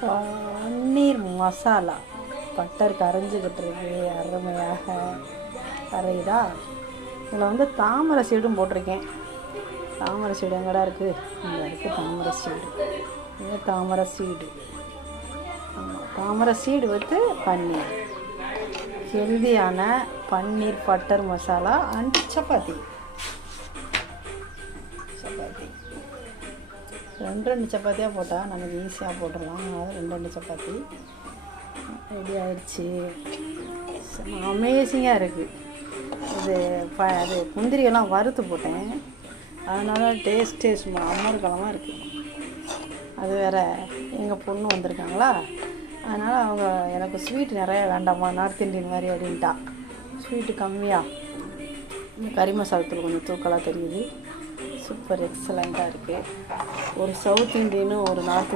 Paneer masala butter கரைஞ்சிக்கிட்டு இருக்கு, அருமையாக கரையுதா. இதில் தாமரை சீடும் போட்டிருக்கேன். தாமரை சீடு எங்கடா இருக்குது? இங்கே இருக்குது தாமரை சீடு. இது தாமரை சீடு. ஆமாம், தாமரை சீடு பன்னீர், ஹெல்தியான பன்னீர் பட்டர் மசாலா அண்ட் சப்பாத்தி. ரெண்டு சப்பாத்தியாக போட்டால் நமக்கு ஈஸியாக போட்டுடலாம். அதனால் ரெண்டு சப்பாத்தி ரெடி ஆயிடுச்சு. அமேசிங்காக இருக்குது. அது முந்திரியெல்லாம் வறுத்து போட்டேன், அதனால் டேஸ்ட்டு சும்மா அமர்கலமாக இருக்குது. அது வேறு எங்கள் பொண்ணு வந்திருக்காங்களா, அதனால் அவங்க எனக்கு ஸ்வீட் நிறையா வேண்டாமா, நார்த் இந்தியன் மாதிரி அப்படின்ட்டா. ஸ்வீட்டு கம்மியாக, கறி மசாலத்தில் கொஞ்சம் தூக்கலாக தெரியுது. சூப்பர் எக்ஸலண்ட்டாக இருக்குது. ஒரு சவுத் இந்தியனும் ஒரு நார்த்